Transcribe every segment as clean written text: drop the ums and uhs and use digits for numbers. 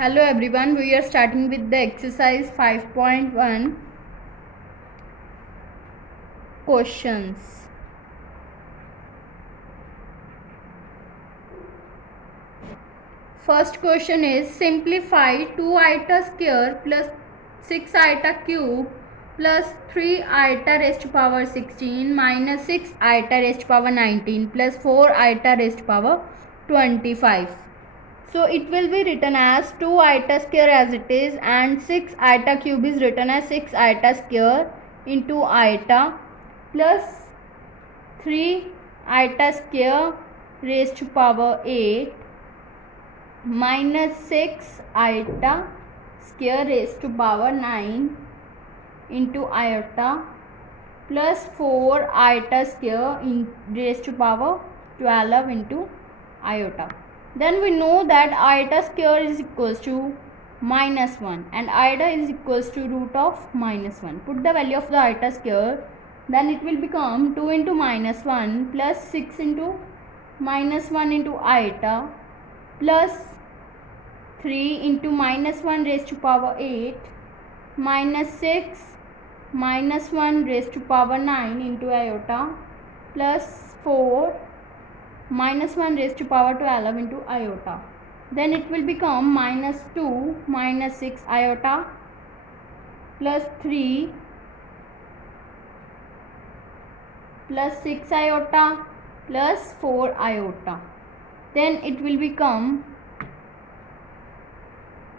Hello everyone, we are starting with the exercise 5.1 questions. First question is simplify 2 iota square plus 6 iota cube plus 3 iota raised to power 16 minus 6 iota raised to power 19 plus 4 iota raised to power 25. So it will be written as 2 iota square as it is, and 6 iota cube is written as 6 iota square into iota plus 3 iota square raised to power 8 minus 6 iota square raised to power 9 into iota plus 4 iota square raised to power 12 into iota. Then we know that iota square is equals to minus 1 and iota is equals to root of minus 1. Put the value of the iota square, then it will become 2 into minus 1 plus 6 into minus 1 into iota plus 3 into minus 1 raised to power 8 minus 6 minus 1 raised to power 9 into iota plus 4 minus 1 raised to power 12 into iota. Then it will become minus 2 minus 6 iota plus 3 plus 6 iota plus 4 iota. Then it will become,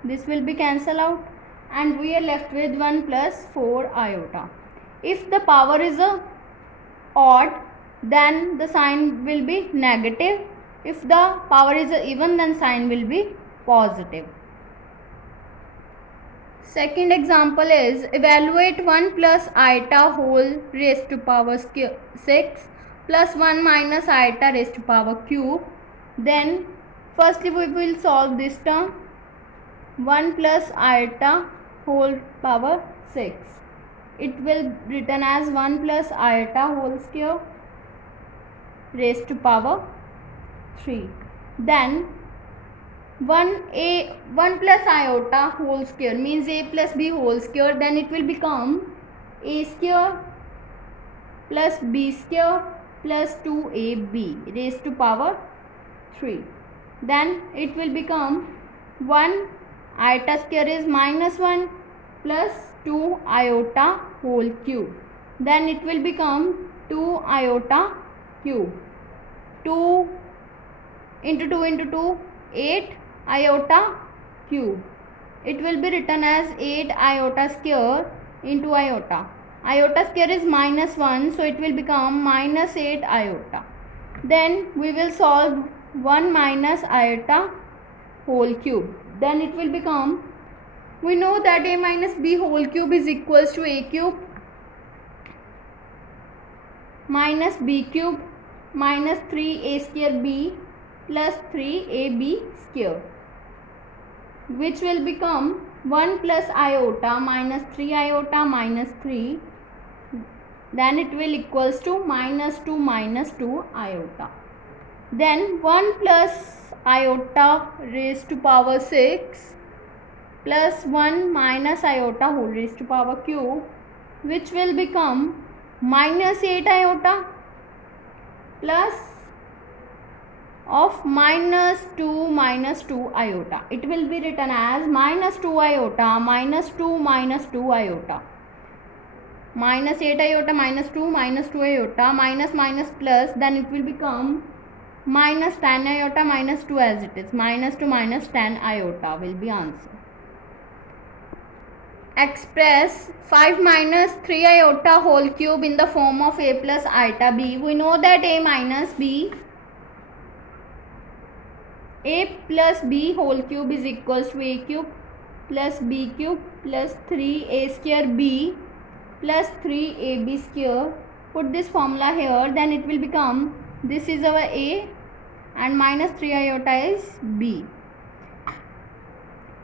this will be cancelled out and we are left with 1 plus 4 iota. If the power is a odd, then the sign will be negative. If the power is even, then sign will be positive. Second example is evaluate 1 plus iota whole raised to power 6 plus 1 minus iota raised to power cube. Then firstly we will solve this term, 1 plus iota whole power 6. It will written as 1 plus iota whole square raised to power 3. Then 1 plus iota whole square means a plus b whole square. Then it will become a square plus b square plus 2ab raised to power 3. Then it will become 1 iota square is minus 1 plus 2 iota whole cube. Then it will become 2 iota cube. 2 into 2 into 2, 8 iota cube. It will be written as 8 iota square into iota. Iota square is minus 1, so it will become minus 8 iota. Then we will solve 1 minus iota whole cube. Then it will become, we know that a minus b whole cube is equals to a cube minus b cube minus 3a square b plus 3ab square, which will become 1 plus iota minus 3 iota minus 3. Then it will equals to minus 2 iota. Then 1 plus iota raised to power 6 plus 1 minus iota whole raised to power cube, which will become minus 8 iota plus of minus 2 iota. It will be written as minus 2 iota minus 2 iota. Minus 8 iota minus 2 iota minus minus plus, then it will become minus 10 iota minus 2 as it is. Minus 2 minus 10 iota will be answer. Express 5 minus 3 iota whole cube in the form of a plus iota b. We know that a minus b, a plus b whole cube is equals to a cube plus b cube plus 3a square b plus 3ab square. Put this formula here, then it will become, this is our a and minus 3 iota is b.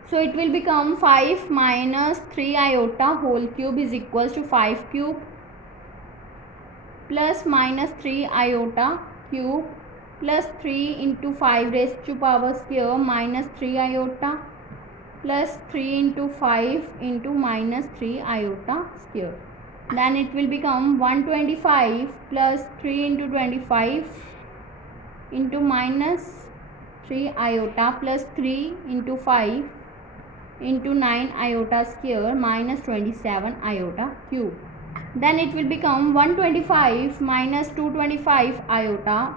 So it will become 5 minus 3 iota whole cube is equals to 5 cube plus minus 3 iota cube plus 3 into 5 raised to power square minus 3 iota plus 3 into 5 into minus 3 iota square. Then it will become 125 plus 3 into 25 into minus 3 iota plus 3 into 5 into 9 iota square minus 27 iota cube. Then it will become 125 minus 225 iota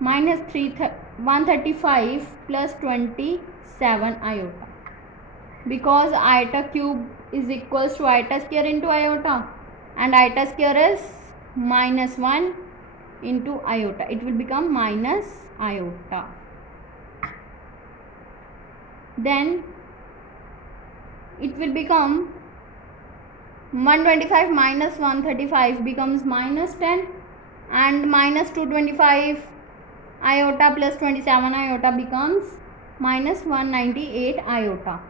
minus 135 plus 27 iota, because iota cube is equals to iota square into iota, and iota square is minus 1 into iota. It will become minus iota. Then it will become 125 minus 135 becomes minus 10, and minus 225 iota plus 27 iota becomes minus 198 iota.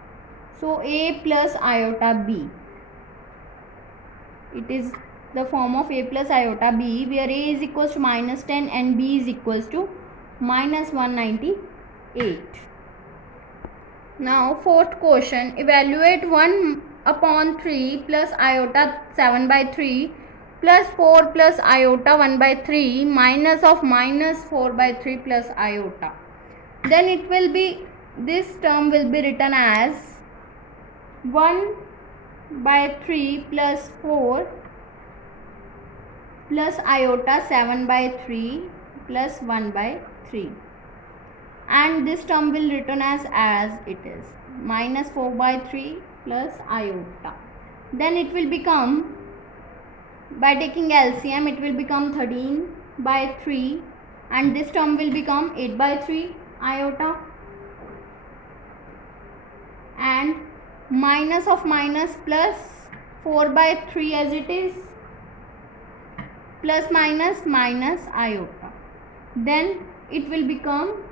So a plus iota b. It is the form of a plus iota b, where a is equals to minus 10 and b is equals to minus 198. Now fourth question, evaluate 1 upon 3 plus iota 7 by 3 plus 4 plus iota 1 by 3 minus of minus 4 by 3 plus iota. Then it will be, this term will be written as 1 by 3 plus 4 plus iota 7 by 3 plus 1 by 3, and this term will written as it is minus 4 by 3 plus iota. Then it will become, by taking LCM, it will become 13 by 3, and this term will become 8 by 3 iota, and minus of minus plus 4 by 3 as it is, plus minus minus iota. Then it will become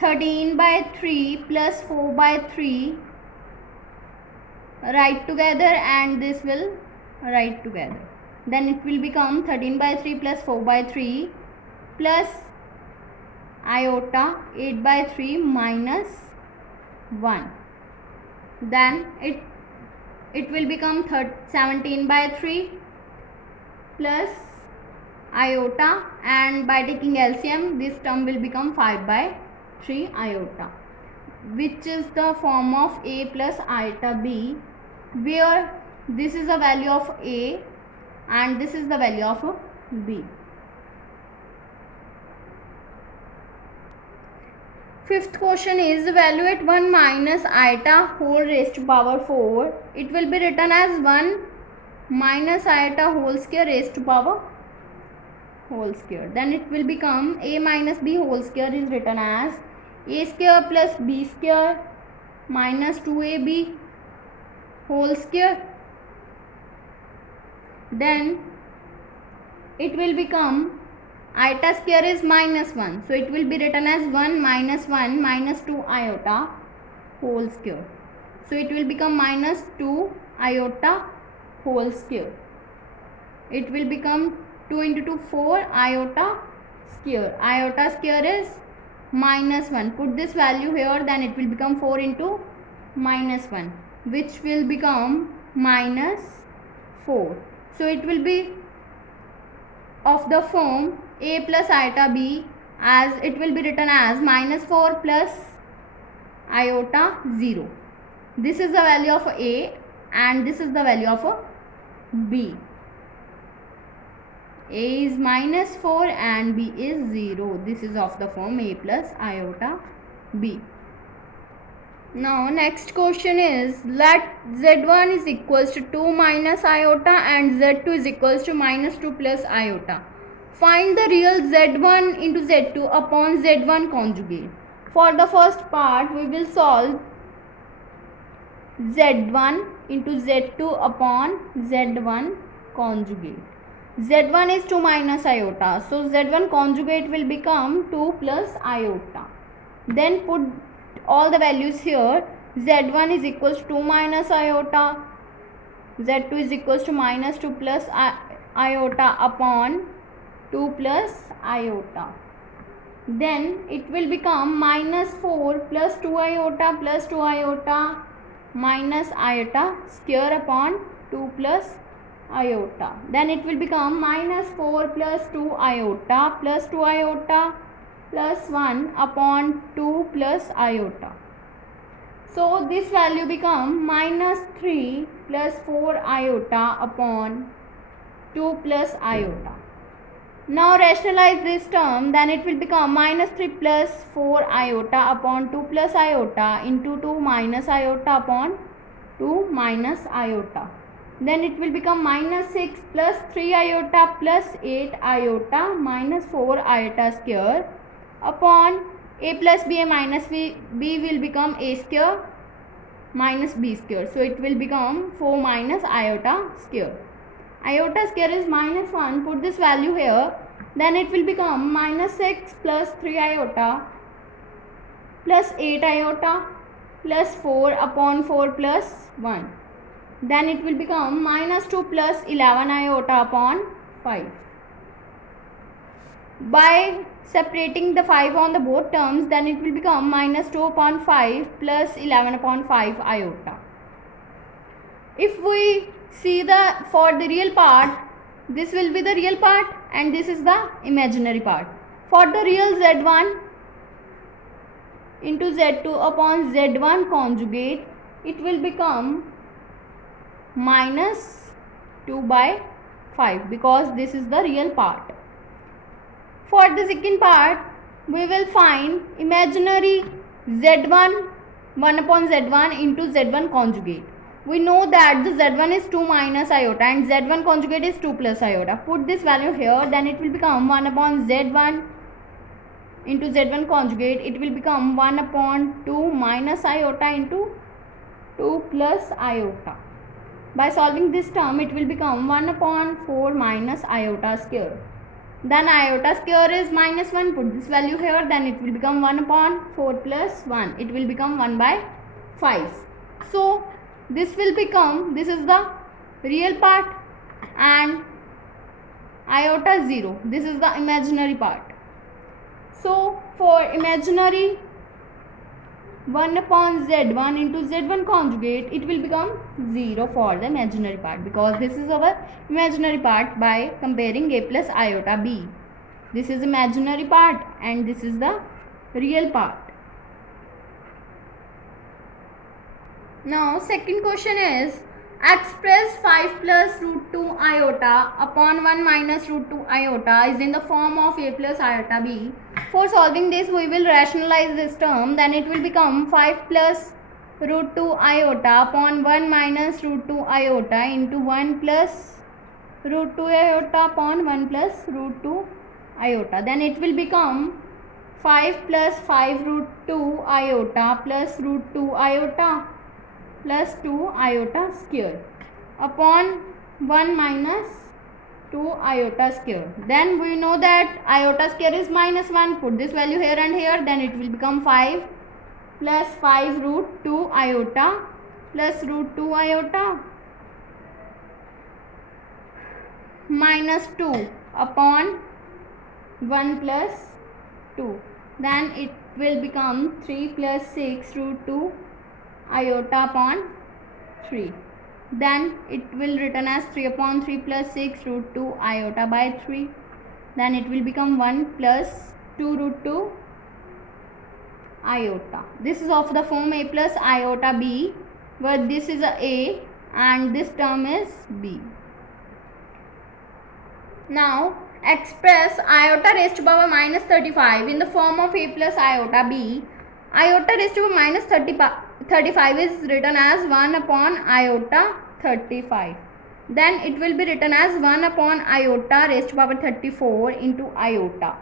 13 by 3 plus 4 by 3 write together, and this will write together. Then it will become 13 by 3 plus 4 by 3 plus iota 8 by 3 minus 1. Then it will become 17 by 3 plus iota, and by taking LCM, this term will become 5 by 3 iota, which is the form of a plus iota b, where this is the value of a and this is the value of b. Fifth question is, evaluate 1 minus iota whole raised to power 4. It will be written as 1 minus iota whole square raised to power whole square. Then it will become a minus b whole square is written as a square plus b square minus 2ab whole square. Then it will become iota square is minus 1, so it will be written as 1 minus 2 iota whole square. So it will become minus 2 iota whole square. It will become 2 into 2 4 iota square. Iota square is minus 1. Put this value here, then it will become 4 into minus 1, which will become minus 4. So it will be of the form a plus iota b, as it will be written as minus 4 plus iota 0. This is the value of a and this is the value of b. A is minus 4 and b is 0. This is of the form a plus iota b. Now next question is, let z1 is equals to 2 minus iota and z2 is equals to minus 2 plus iota. Find the real z1 into z2 upon z1 conjugate. For the first part, we will solve z1 into z2 upon z1 conjugate. z1 is 2 minus iota, so z1 conjugate will become 2 plus iota. Then put all the values here. z1 is equals to 2 minus iota, z2 is equals to minus 2 plus iota upon 2 plus iota. then it will become minus 4 plus 2 iota plus 2 iota minus iota square upon 2 plus iota. Then it will become minus 4 plus 2 iota plus 2 iota plus 1 upon 2 plus iota. So this value become minus 3 plus 4 iota upon 2 plus iota. Now rationalize this term, then it will become minus 3 plus 4 iota upon 2 plus iota into 2 minus iota upon 2 minus iota. Then it will become minus 6 plus 3 iota plus 8 iota minus 4 iota square upon a plus b, a minus b will become a square minus b square. So it will become 4 minus iota square. Iota square is minus 1. Put this value here. Then it will become minus 6 plus 3 iota plus 8 iota plus 4 upon 4 plus 1. Then it will become minus 2 plus 11 iota upon 5. By separating the 5 on the both terms, then it will become minus 2 upon 5 plus 11 upon 5 iota. If we see for the real part, this will be the real part and this is the imaginary part. For the real z1 into z2 upon z1 conjugate, it will become minus 2 by 5 because this is the real part. For the second part, we will find imaginary z1 1 upon z1 into z1 conjugate. We know that the z1 is 2 minus iota and z1 conjugate is 2 plus iota. Put this value here, then it will become 1 upon z1 into z1 conjugate. It will become 1 upon 2 minus iota into 2 plus iota. By solving this term, it will become 1 upon 4 minus iota square. Then iota square is minus 1. Put this value here, then it will become 1 upon 4 plus 1. It will become 1 by 5. So this will become, this is the real part and iota 0. This is the imaginary part. So for imaginary 1 upon z1 into z1 conjugate, it will become 0 for the imaginary part because this is our imaginary part by comparing a plus iota b. This is imaginary part and this is the real part. Now second question is, express 5 plus root 2 iota upon 1 minus root 2 iota is in the form of a plus iota b. For solving this, we will rationalize this term, then it will become 5 plus root 2 iota upon 1 minus root 2 iota into 1 plus root 2 iota upon 1 plus root 2 iota. Then it will become 5 plus 5 root 2 iota plus root 2 iota plus 2 iota square upon 1 minus 2 iota square. Then we know that iota square is minus 1. Put this value here and here, then it will become 5 plus 5 root 2 iota plus root 2 iota minus 2 upon 1 plus 2. Then it will become 3 plus 6 root 2 iota upon 3. Then it will written as 3 upon 3 plus 6 root 2 iota by 3. Then it will become 1 plus 2 root 2 iota. This is of the form a plus iota b, where this is a and this term is b. Now express iota raised to power minus 35 in the form of a plus iota b. Iota raised to power minus 35 is written as 1 upon iota 35. Then it will be written as 1 upon iota raised to power 34 into iota.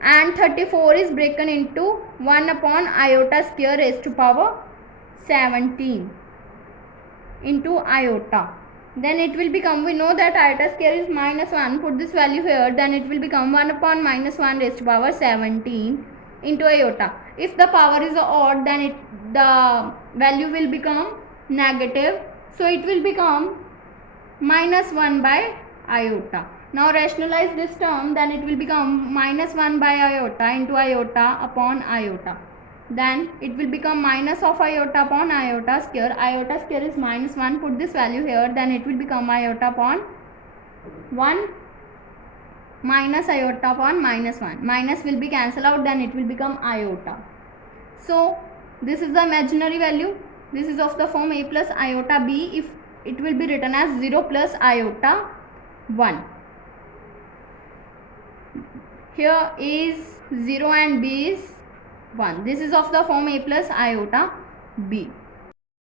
And 34 is broken into 1 upon iota square raised to power 17 into iota. Then it will become, we know that iota square is minus 1. Put this value here, then it will become 1 upon minus 1 raised to power 17 into iota. If the power is odd, then the value will become negative. So it will become minus 1 by iota. Now rationalize this term, then it will become minus 1 by iota into iota upon iota. Then it will become minus of iota upon iota square. Iota square is minus 1. Put this value here, then it will become iota upon 1 minus iota upon minus 1. Minus will be cancelled out, then it will become iota. So this is the imaginary value. This is of the form a plus iota b. If it will be written as 0 plus iota 1. Here is 0 and b is 1. This is of the form a plus iota b.